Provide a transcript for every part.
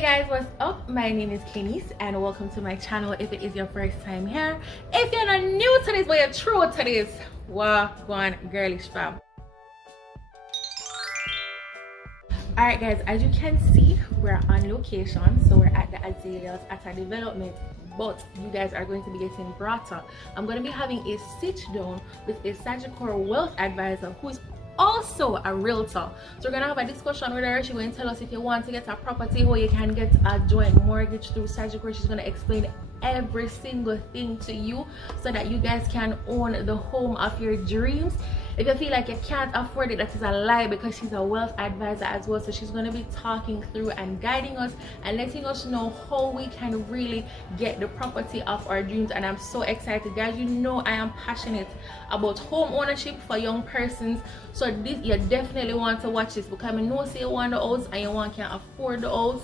Hey guys, what's up? My name is Kenise and welcome to my channel. If it is your first time here, if you're not new to this but you're true to this, walk on Girlish fam. Alright guys, as you can see, we're on location. So we're at the Azaleas at a development, but you guys are going to be getting brought up. I'm going to be having a sit down with a Sagicor wealth advisor who is also a realtor. So we're gonna have a discussion with her. She's going to tell us if you want to get a property, how you can get a joint mortgage through Sagicor. She's going to explain every single thing to you so that you guys can own the home of your dreams. If you feel like you can't afford it, that is a lie, because she's a wealth advisor as well. So she's going to be talking through and guiding us and letting us know how we can really get the property of our dreams. And I'm so excited, guys. You know I am passionate about home ownership for young persons. So this, you definitely want to watch this, because I know say you want the house and you can't afford the house.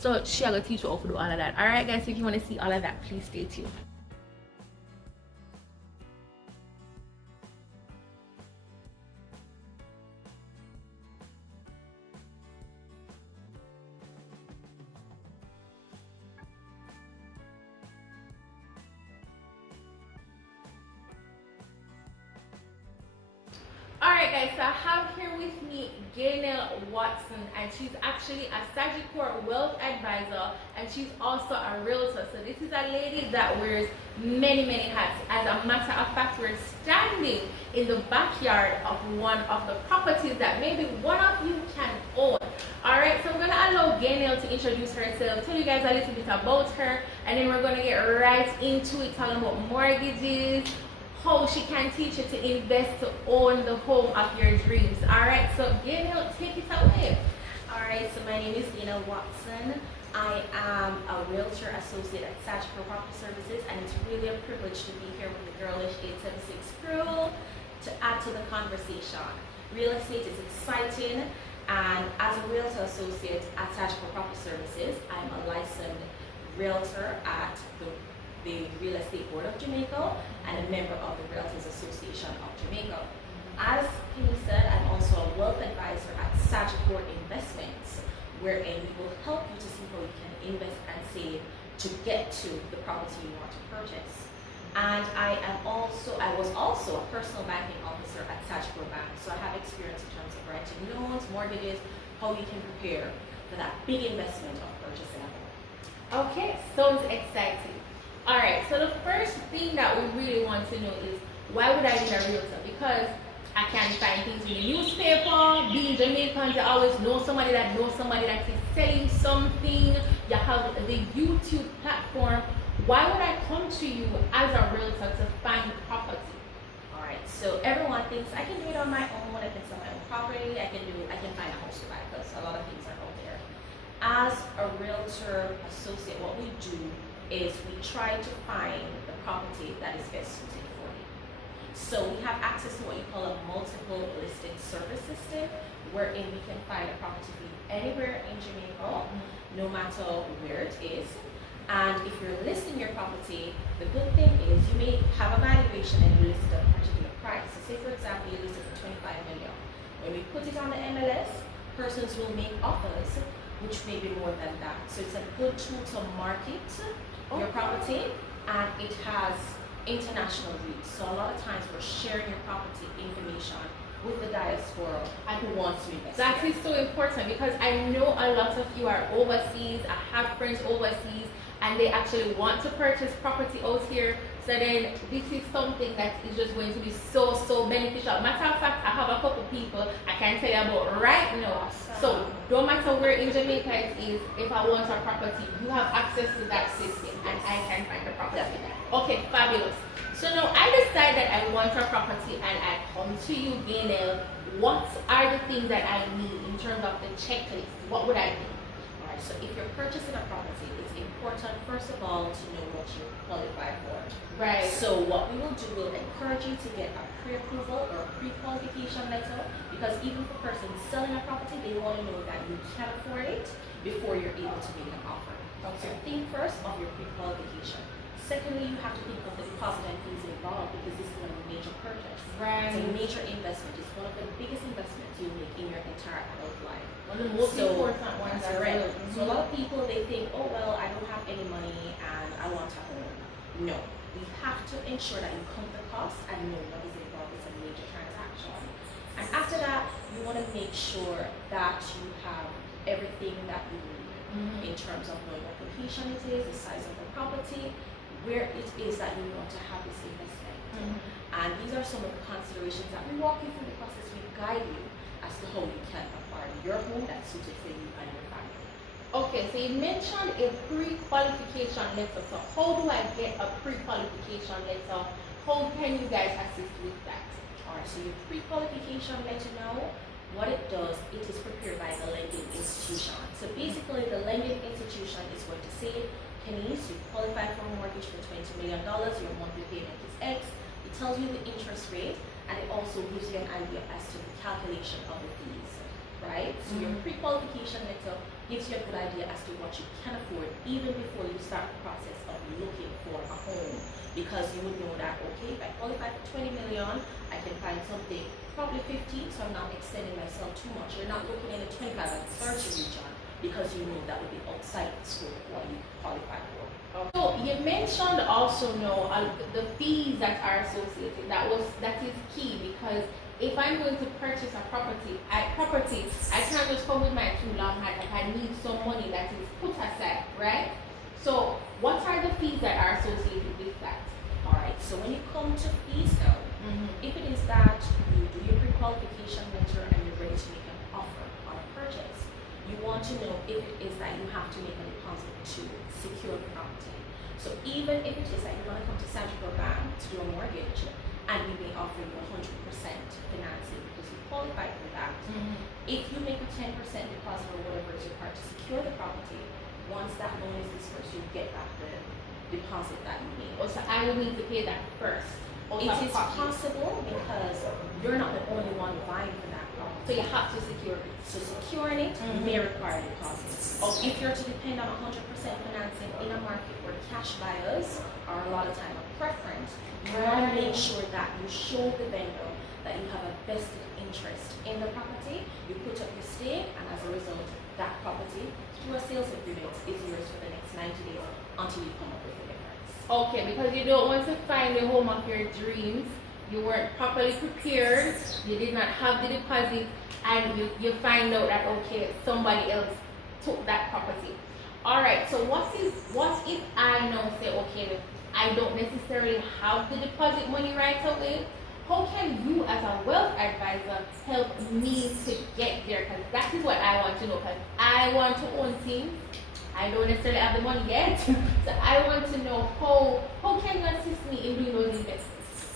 So she will teach you how to do all of that. Alright guys, so if you want to see all of that, please stay tuned. Alright guys, so I have here with me Gaynel Watson, and she's actually a Sagicor wealth advisor and she's also a realtor. So this is a lady that wears many hats. As a matter of fact, we're standing in the backyard of one of the properties that maybe one of you can own. Alright, so I'm going to allow Gaynel to introduce herself, tell you guys a little bit about her, and then we're going to get right into it, talking about mortgages, how she can teach you to invest to own the home of your dreams. Alright, so Gaynel, take it away. Alright, so my name is Gaynel Watson. I am a realtor associate at Sagicor Property Services, and it's really a privilege to be here with the Girlish 876 crew to add to the conversation. Real estate is exciting, and as a realtor associate at Sagicor Property Services, I'm a licensed realtor at the Real Estate Board of Jamaica and a member of the Realtors Association of Jamaica. As Penny said, I'm also a wealth advisor at Sagicor Investments, wherein we will help you to see how you can invest and save to get to the property you want to purchase. And I was also a personal banking officer at Sagicor Bank, so I have experience in terms of writing loans, mortgages, how you can prepare for that big investment of purchasing a home. Okay, sounds exciting. Alright, so the first thing that we really want to know is, why would I be a realtor? Because I can find things in the newspaper. Being Jamaicans, you always know somebody that knows somebody that is selling something. You have the YouTube platform. Why would I come to you as a realtor to find property? Alright, so everyone thinks I can do it on my own, I can sell my own property, I can find a house to buy, because a lot of things are out there. As a realtor associate, what we do is we try to find the property that is best suited for you. So we have access to what you call a multiple listing service system, wherein we can find a property for you anywhere in Jamaica, no matter where it is. And if you're listing your property, the good thing is you may have a valuation and you list it at a particular price. So say for example, you list it for 25 million. When we put it on the MLS, persons will make offers which may be more than that. So it's a good tool to market your property, and it has international reach. So a lot of times we're sharing your property information with the diaspora and who wants to invest. That is so important, because I know a lot of you are overseas. I have friends overseas and they actually want to purchase property out here. So then this is something that is just going to be so beneficial. Matter of fact, I have a couple people I can tell you about right now. So no matter where in Jamaica it is, if I want a property, you have access to that system and I can find the property. Okay, fabulous. So now I decide that I want a property and I come to you, Gaynel. What are the things that I need in terms of the checklist? What would I need? Alright, so if you're purchasing a property, it's important first of all to know what you qualify for. Right. So what we will do, we'll encourage you to get a pre-approval or a pre-qualification letter, because even for persons selling a property, they want to know that you can afford it before you're able to make an offer. So think first of your pre-qualification. Secondly, you have to think of the deposit and fees involved because this is going to be a major purchase. Right. It's a major investment. It's one of the biggest investments you make in your entire adult life. One of the most important ones. That's right. So a lot of people, they think, oh, well, I don't have any money and I want a home. No. We have to ensure that you count the cost and know what is involved. It's a major transaction. And after that, you want to make sure that you have everything that you need in terms of knowing what location it is, the size of the property, where it is that you want to have this investment. And these are some of the considerations that we walk you through the process. We guide you as to how you can acquire your home that's suited for you and your family. Okay, so you mentioned a pre-qualification letter. So how do I get a pre-qualification letter? How can you guys assist with that? Alright, so your pre-qualification letter now, what it does, it is prepared by the lending institution. So basically the lending institution is going to say, Kenise, you qualify for a mortgage for $20 million, your monthly payment is X. It tells you the interest rate and it also gives you an idea as to the calculation of the fees, right? So your pre-qualification letter gives you a good idea as to what you can afford even before you start the process of looking for a home. Because you would know that, okay, if I qualify for 20 million, I can find something probably 15, so I'm not extending myself too much. You're not looking in the 25 and 30 region because you know that would be outside the scope of what you qualify for. So you mentioned also the fees that are associated. That is key because if I'm going to purchase a property, I can't just come with my too long hand. Like I need some money that is put aside, right? So what are the fees that are associated with that? Alright, so when you come to fees now, if it is that you do your pre-qualification letter and you're ready to make an offer on a purchase, you want to know if it is that you have to make a deposit to secure the property. So even if it is that you want to come to Sagicor Bank to do a mortgage and we may offer you 100% financing because you qualify for that, if you make a 10% deposit or whatever is required to secure the property, once that loan is dispersed, you get back the deposit that you made. So I would need to pay that first. It is possible because you're not the only one vying for that property. So you have to secure it. So securing it may require deposits. If you're to depend on 100% financing in a market where cash buyers are a lot of time a preference, you want to make sure that you show the vendor that you have a vested interest in the property. You put up your stake, and as a result, that property through a sales agreement is yours for the next 90 days until you come up with the difference. Okay, because you don't want to find the home of your dreams. You weren't properly prepared, you did not have the deposit, and you find out that, okay, somebody else took that property. Alright, so what if I now say, okay, I don't necessarily have the deposit money right away? How can you as a wealth advisor help me to get there? Because that is what I want to know, because I want to own things. I don't necessarily have the money yet. So I want to know how can you assist me in doing those investments?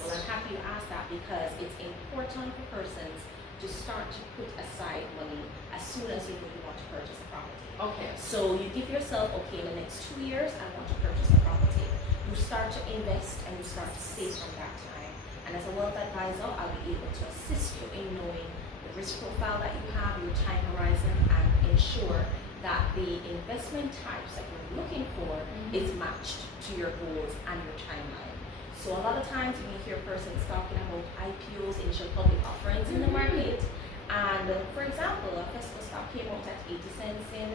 Well, I'm happy you asked that because it's important for persons to start to put aside money as soon as you know you want to purchase a property. Okay. So you give yourself, okay, in the next 2 years, I want to purchase a property. You start to invest and you start to save from that time. And as a wealth advisor, I'll be able to assist you in knowing the risk profile that you have, your time horizon, and ensure that the investment types that you're looking for is matched to your goals and your timeline. So a lot of times you may hear persons talking about IPOs, initial public offerings in the market. And for example, a Fesco stock came out at 80 cents in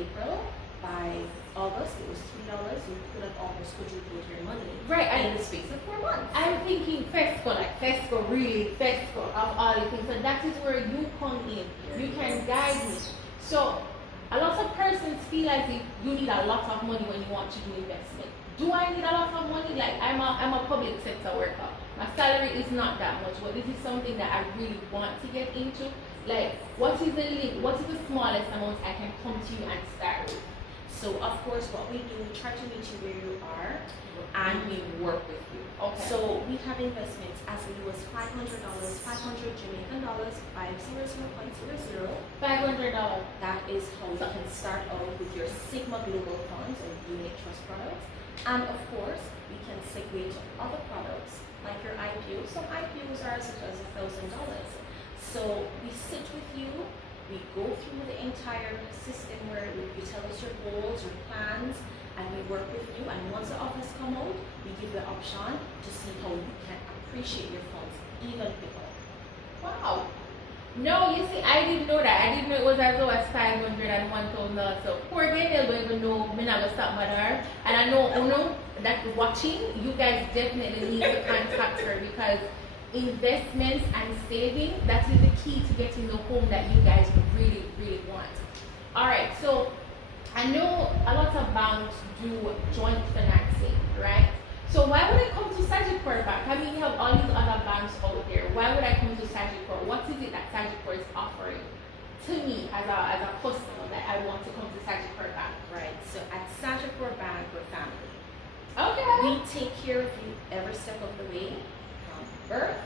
April. By August, it was $3. You could have almost quadrupled your money in the space of 4 months. I'm thinking Fesco, like Fesco, really Fesco of all the things. So that is where you come in. You can guide me. So a lot of persons feel as if you need a lot of money when you want to do investment. Do I need a lot of money? Like I'm a public sector worker. My salary is not that much, but this is something that I really want to get into. Like, what is the smallest amount I can come to you and start with? So of course, what we do, we try to meet you where you are, and we work with you. Okay. So we have investments as low as $500, 500 Jamaican dollars, 500.00. $500. That is how you can start out with your Sigma Global Funds or unit trust products. And of course, we can segue to other products like your IPO. Some IPOs are as low as $1,000. So we sit with you, we go through the entire system where you tell us your goals, your plans, and we work with you. And once the offers come out, we give you the option to see how you can appreciate your funds even quicker. Wow. No, you see, I didn't know that. I didn't know it was as low as 500 and 1,000. So poor Gaynel don't even know me never stop with her. And I know Uno that watching, you guys definitely need to contact her because investments and saving, that is the key to getting the home that you guys really, really want. Alright, so I know a lot of banks do joint financing, right? So why would I come to Sagicor Bank? I mean, you have all these other banks out there. Why would I come to Sagicor? What is it that Sagicor is offering to me as a customer that I want to come to Sagicor Bank? Right. So at Sagicor Bank, we're family. Okay. We take care of you every step of the way from birth.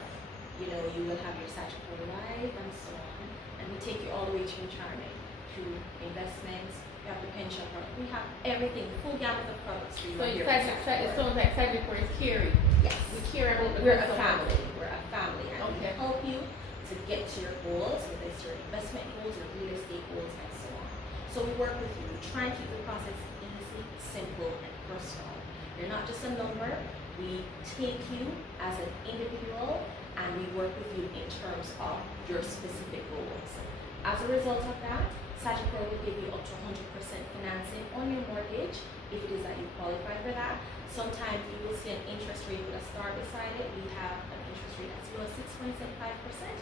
You know, you will have your Sagicor Life and so on. And we take you all the way to retirement, through investments. We have the pension product. We have everything, full gamut of products for you. So it sounds like Sagicor is caring. Yes. We care about the We're a customer. family. We're a family. And Okay. we help you to get to your goals, whether it's your investment goals, your real estate goals, and so on. So we work with you. We try and keep the process easy, simple, and personal. You're not just a number. We take you as an individual and we work with you in terms of your specific goals. As a result of that, Sagicor will give you up to 100% financing on your mortgage if it is that you qualify for that. Sometimes you will see an interest rate with a star beside it. We have an interest rate as low as 6.75%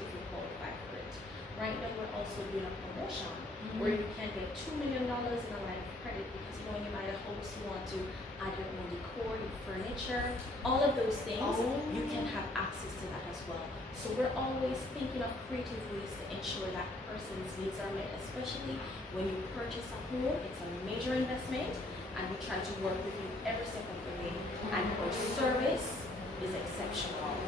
if you qualify for it. Right now, we're also doing a promotion where you can get $2 million in a line of credit because you know when you buy a house, you want to add your own decor, your furniture, all of those things. You can have access to that as well. So we're always thinking of creative ways to ensure that person's needs are met, especially when you purchase a home. It's a major investment, and we try to work with you every step of the way. And our service is exceptional,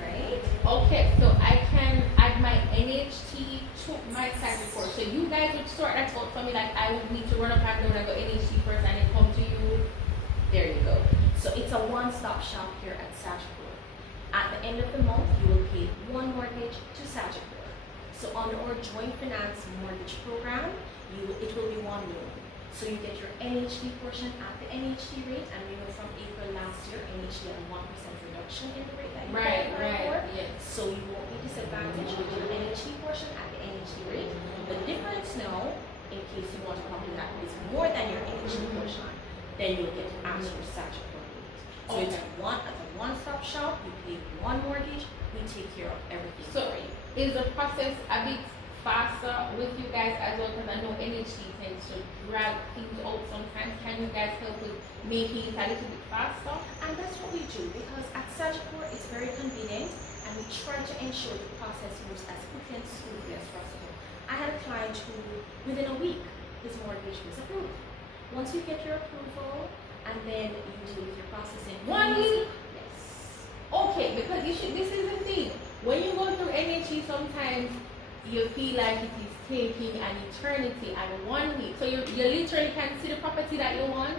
right? Okay, so I can add my NHT to my Sagicor. So you guys would sort that out for me, like I would need to run up and down and go NHT first and then come to you. There you go. So it's a one-stop shop here at Sagicor. At the end of the month, you will pay one mortgage to Sagicor. So on our joint finance mortgage program, it will be one loan. So you get your NHD portion at the NHD rate, and we know from April last year, NHD had a 1% reduction in the rate that you qualify for. Yes. So you won't be disadvantaged with your NHD portion at the NHD rate. The difference now, in case you want a property that is more than your NHD portion, then you'll get an actual Sagicor rate. So it's a one-stop shop. You pay one mortgage, we take care of everything So for you. is the process a bit faster with you guys as well? Because I know NHT tends to drag things out sometimes. Can you guys help with making it a little bit faster? And that's what we do, because at Sagicor it's very convenient and we try to ensure the process moves as quickly and smoothly as possible. I had a client who, within a week, his mortgage was approved. Once you get your approval, and then you deal with your processing. 1 week? Yes. Okay, because this is the thing. When you go through NHT, sometimes you feel like it is taking an eternity and 1 week. So you literally can see the property that you want,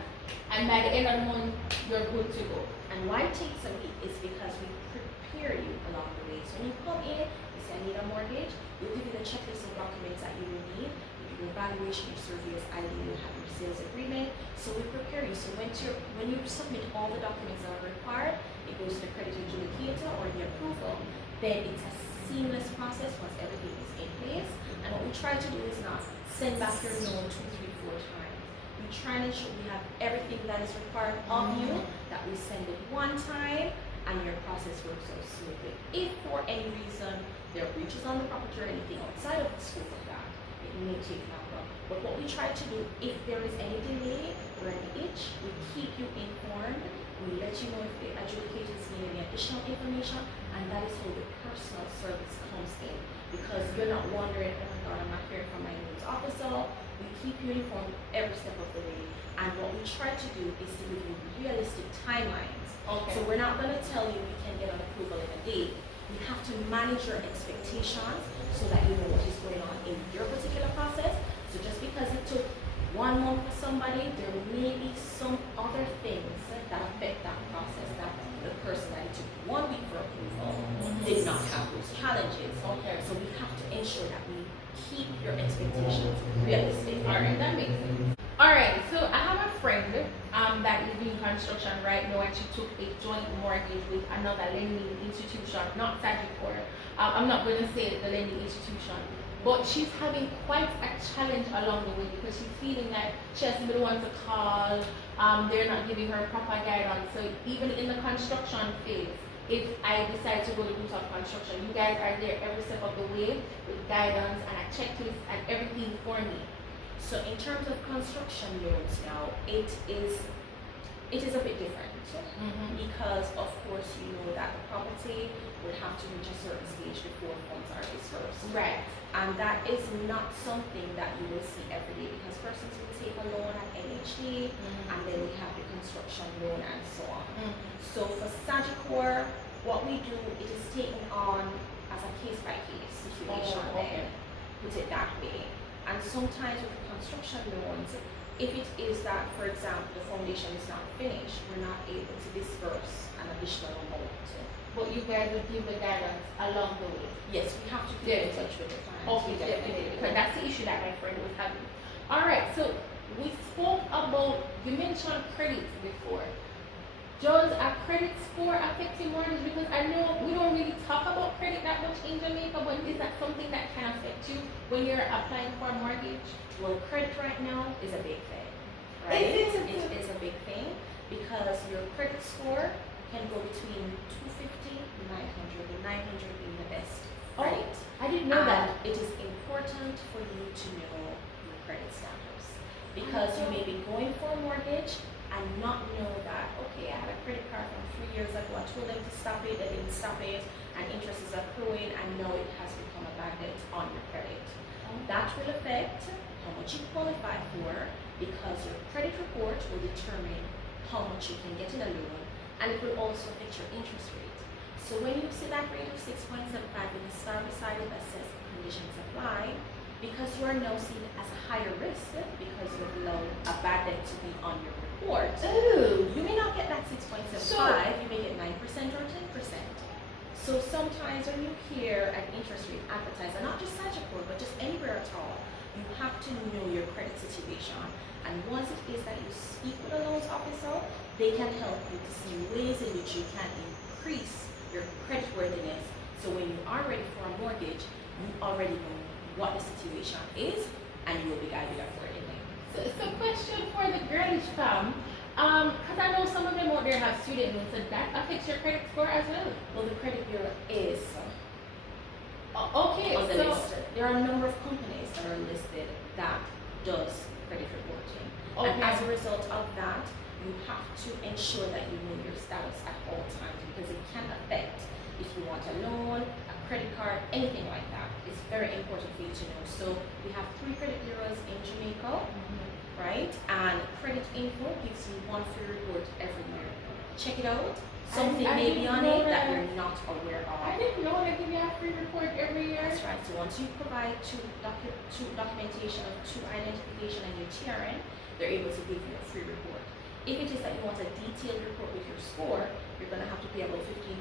and by the end of the month, you're good to go. And why it takes a week is because we prepare you along the way. So when you come in, you say, I need a mortgage, we'll give you the checklist of documents that you will need. Your evaluation, your surveyor's ID, you have your sales agreement. So we prepare you. So when you submit all the documents that are required, it goes to the credit adjudicator or the approval. Then it's a seamless process once everything is in place. And what we try to do is not send back your loan 2, 3, 4 times. We try and ensure we have everything that is required of you, that we send it one time, and your process works out smoothly. If for any reason there are breaches on the property or anything outside of the scope of that, it may take longer. But what we try to do, if there is any delay or any itch, we keep you informed. We let you know if the adjudicator is needing any additional information, and that is how the personal service comes in. Because you're not wondering, oh my God, I'm not hearing from my news officer. We keep you informed every step of the way. And what we try to do is to give you realistic timelines. Okay. So we're not going to tell you we can get an approval in a day. We have to manage your expectations so that you know what is going on in your particular process. So just because it took 1 month for somebody, there may be some other things that affect that process, that the person that it took 1 week for approval did not have those challenges. Okay. So we have to ensure that we keep your expectations realistic. Alright, that makes sense. Alright, so I have a friend, that is doing construction right now, and she took a joint mortgage with another lending institution, not Sagicor. I'm not going to say the lending institution, but she's having quite a challenge along the way because she's feeling like she has to be the one to call. They're not giving her proper guidance. So even in the construction phase, if I decide to go the route of construction, you guys are there every step of the way with guidance and a checklist and everything for me. So in terms of construction loans now, it is a bit different because of course you know that the property would have to reach a certain stage before funds are dispersed. Right. And that is not something that you will see every day because persons will take a loan at NHD and then we have the construction loan and so on. So for Sagicor, what we do, it is taken on as a case-by-case situation then, put it that way. And sometimes with the construction loans, if it is that, for example, the foundation is not finished, we're not able to disperse an additional amount. But you guys will give the guidance along the way. Yes, we have to keep in touch with the client. Okay, definitely, because that's the issue that my friend was having. All right, so we spoke about, you mentioned credit before. Does a credit score affect your mortgage? Because I know we don't really talk about credit that much in Jamaica, but is that something that can affect you when you're applying for a mortgage? Well, credit right now is a big thing, right? It is a big thing because your credit score can go between 250 and 900, and 900 being the best, right? I didn't know that. It is important for you to know your credit status because you may be going for a mortgage and not know that, okay, I had a credit card from 3 years ago, I told them to stop it, they didn't stop it, and interest is accruing, and now it has become a bad debt on your credit. That will affect how much you qualify for because your credit report will determine how much you can get in a loan, and it will also affect your interest rate. So when you see that rate of 6.75 with the star beside it that says conditions apply, because you are now seen as a higher risk because you've allowed a bad debt to be on your report. You may not get that 6.75, you may get 9% or 10%. So sometimes when you hear an interest rate advertised, and not just Sagicor, but just anywhere at all, you have to know your credit situation. And once it is that you speak with a loans officer, they can help you to see ways in which you can increase your credit worthiness. So when you are ready for a mortgage, you already know what the situation is, and you will be guided accordingly. So it's a question for the Girlish fam. Because I know some of them out there have student loans, so that affects your credit score as well. Well, the credit bureau is okay, on the so list. There are a number of companies that are listed that does credit reporting. Okay. And as a result of that, you have to ensure that you know your status at all times because it can affect if you want a loan, a credit card, anything like that. It's very important for you to know. So we have 3 credit bureaus in Jamaica, right? And Credit Info gives you 1 free report every year. Check it out. Something I may be on it that that. you're not aware of. I didn't know that you have free report every year. That's right. So once you provide two documentation of 2 identification and your TRN, they're able to give you a free report. If it is that you want a detailed report with your score, you're going to have to pay about $1,500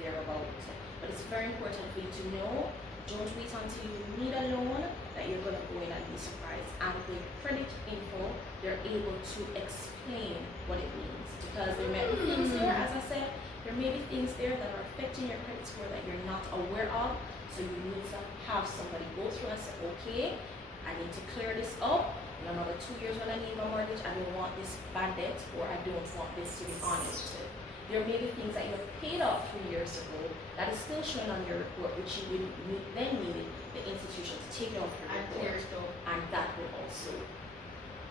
thereabouts. But it's very important for you to know. Don't wait until you need a loan that you're going to go in and be surprised. And with Credit Info, they're able to explain what it means because there may be things there, as I said, there may be things there that are affecting your credit score that you're not aware of. So you need to have somebody go through and say, okay, I need to clear this up. In another 2 years when I need my mortgage, I don't want this bad debt or I don't want this to be on it. There may be things that you have paid off 3 years ago that is still showing on your report, which you will then need the institution to take it off your report, and that will also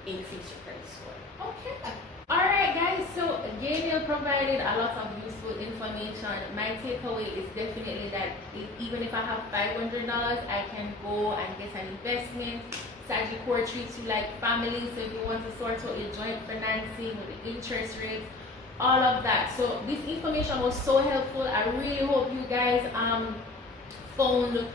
increase your credit score. Okay. Alright guys, so Gaynel provided a lot of useful information. My takeaway is definitely that even if I have $500, I can go and get an investment. Sagicor treats you like family, so if you want to sort out your joint financing with the interest rates, all of that. So this information was so helpful. I really hope you guys found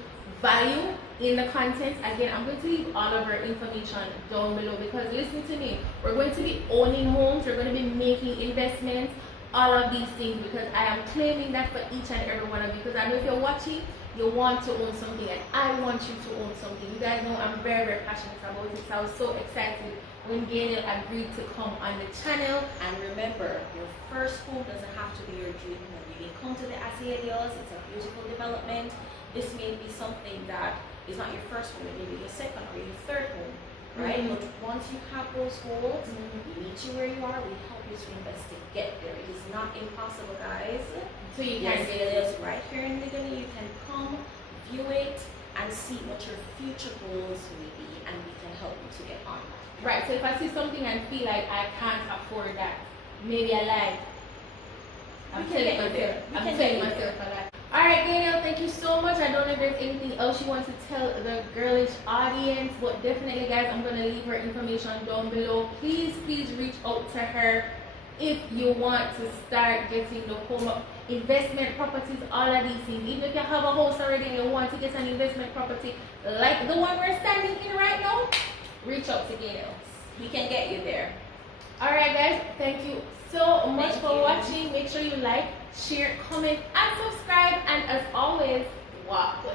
value in the content. Again, I'm going to leave all of our information down below because listen to me, we're going to be owning homes, we're going to be making investments, all of these things, because I am claiming that for each and every one of you. Because I know if you're watching, you want to own something, and I want you to own something. You guys know I'm very, very passionate about it. So I was so excited when Gaynel agreed to come on the channel. And remember, your first home doesn't have to be your dream home. You can come to the Azaleas. It's a beautiful development. This may be something that is not your first home. It may be your second or your third home, right? But once you have those goals, we meet you where you are. We help you to invest to get there. It is not impossible, guys. So you The can Azaleas right here in Ligoni. You can come, view it, and see what your future goals may be, and we can help you to get on. right. So if I see something and feel like I can't afford that, maybe I lie. I'm telling myself a lie. Alright, Gaynel, thank you so much. I don't know if there's anything else you want to tell the Girlish audience, but definitely, guys, I'm going to leave her information down below. Please reach out to her if you want to start getting the home investment properties, all of these things. Even if you have a house already and you want to get an investment property like the one we're standing in right now, reach out to Gaynel. We can get you there. Alright, guys, thank you so much for watching. Make sure you like, share, comment, and subscribe. And as always, walk with